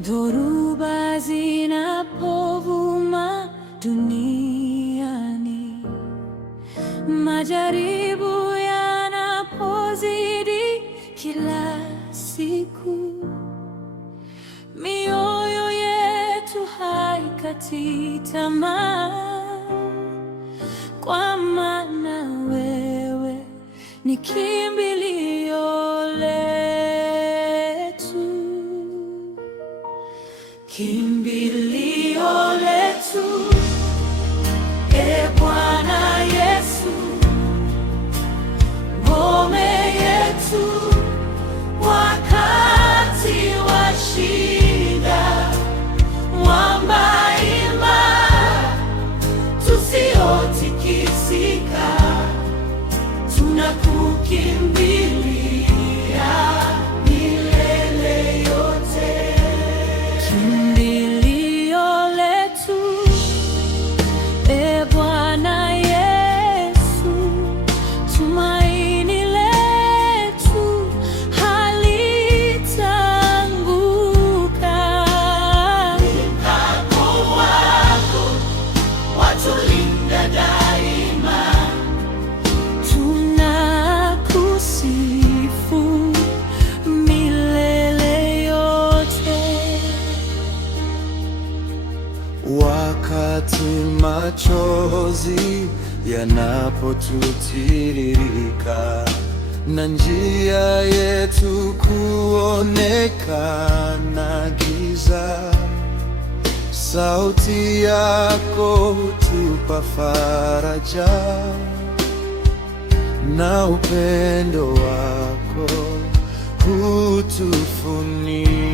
Dhoruba zinapovuma duniani, majaribu yanapozidi kila siku, mioyo yetu haikati tamaa, kwa maana wewe ni kimbilio letu, kimbilio letu, e Bwana Yesu, ngome yetu wakati wa shida, mwamba imara tusiotikisika, tunakukimbilia milele yote. Kimbilio letu, e Bwana Yesu, tumaini letu halitaanguka. Mkono wako watulinda daima, tunakusifu milele yote. Wakati machozi yanapotutiririka na njia yetu kuonekana giza, sauti yako hutupa faraja, na upendo wako hutufunika.